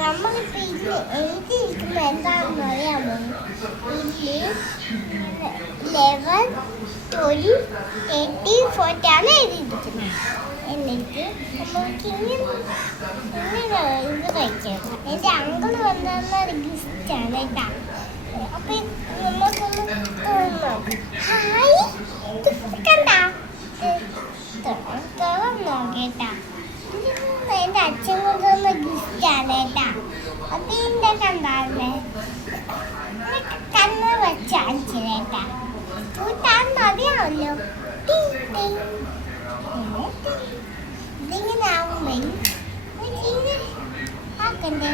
നമ്മളിപ്പോൾ ഇതിൽ എഴുതിയിരിക്കുന്ന എന്താണെന്ന് അറിയാമോ? ഇതിൽ 11, 12, 13, 14 ആണ് എഴുതിയിരിക്കുന്നത്. എന്നിട്ട് നമുക്ക് ഇങ്ങനെ ഇത് കഴിക്കാം. എൻ്റെ അങ്കിൾ വന്ന ഗിഫ്റ്റാണ് കേട്ടോ. അപ്പം നമുക്കൊന്ന് ഹായ് കണ്ട തുറന്നോ കേട്ടാ. എൻ്റെ അച്ഛൻ കൊണ്ടുവന്ന ഗിഫ്റ്റാണ് കേട്ടാ. അപ്പം ഇതിൻ്റെ കണ്ടാണേ കണ്ണ് വെച്ച് അടിച്ചിട്ടേട്ടാ. കൂട്ടാന്ന് അറിയാമല്ലോ. ഇതിങ്ങനെ ആവുമ്പോ ഇങ്ങനെ ആക്കണ്ടേ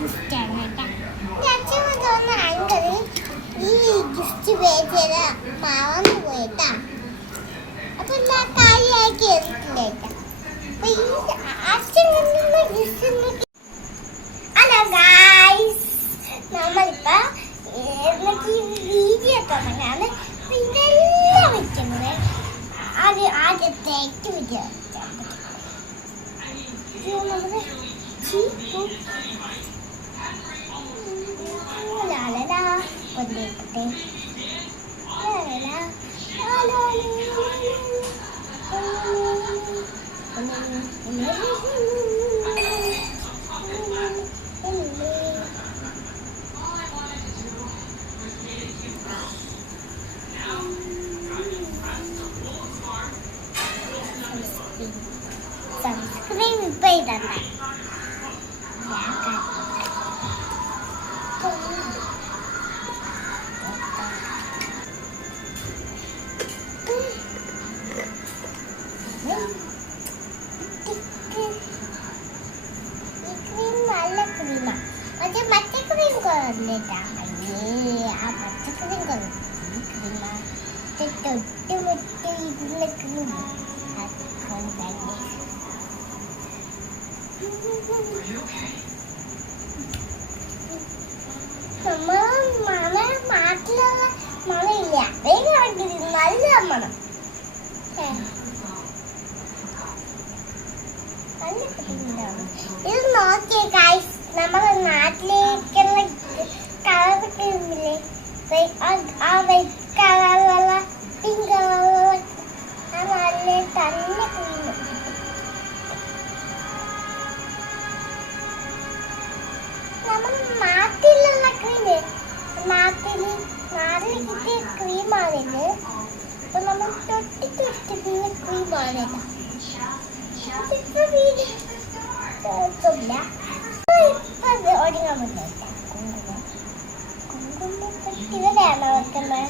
ഗിഫ്റ്റാണ് കേട്ടാ. അച്ഛൻ കൊണ്ടുവന്ന അങ്കിൾ ഈ ഗിഫ്റ്റ് പേജ് മറന്നു പോയിട്ടാ. അപ്പൊ എല്ലാ കാര്യമാക്കി എടുത്തില്ലേട്ടാ. അപ്പൊ ഈ അച്ഛൻ കൊണ്ടുവന്ന ഗിഫ്റ്റ്. ഹലോ ഗായ്സ്, നമ്മളിപ്പോ വീഡിയോ തുടങ്ങാണ്. ഇതെല്ലാം വെക്കുന്നത് ആദ്യത്തെ വീഡിയോ കൊണ്ടേക്കട്ടെ. സൺസ്ക്രീൻ ഇപ്പൊ ഇടണ്ട. നല്ല ക്രീമാ. പക്ഷെ മറ്റേ ക്രീം കുറഞ്ഞിട്ടാ. ആ പച്ചക്രീം കുറഞ്ഞ ക്രീമാ. തൊട്ടുമുട്ടി ഇരുന്ന ക്രീം നാട്ടിലുള്ള മണമില്ല. നല്ല മണം. ഇത് നോക്കിയേ ഗൈസ്, നമ്മുടെ നാട്ടിലേക്കുള്ള കളർ ക്രീമില്ലേ, ആ വൈറ്റ് കളറുള്ള പിങ്ക് കളറുള്ള ആ നല്ല തന്നെ ക്രീം. നമ്മുടെ നാട്ടിലുള്ള ക്രീം, നാട്ടിൽ കിട്ടിയ ക്രീമാണിത്. അപ്പൊ നമ്മൾ തൊട്ടിട്ടുള്ള ക്രീമാണിത്. ഒടുങ്ങാൻ പറ്റില്ല. കുങ്കുമം ഇവരെയാണോ വെക്കുന്നത്?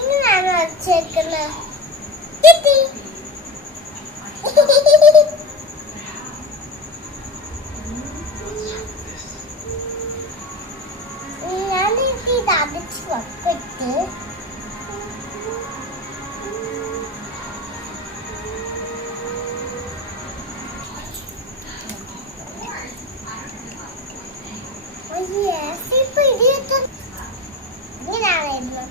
ഇങ്ങനെയാണോ വെച്ചേക്കുന്നത്? ഞാനെനിക്ക് ഇത് അടച്ച് വെക്കട്ട്. ഇപ്പൊ ഇടിയിട്ട് ഇങ്ങനെയാണായിരുന്നു.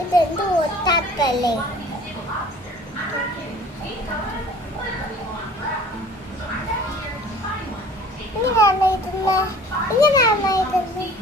ഇതെന്ത് ഒട്ടാത്തല്ലേ? ഇങ്ങനെയാണോ ഇരുന്നത്? ഇങ്ങനെയാണോ ഇരുന്നത്?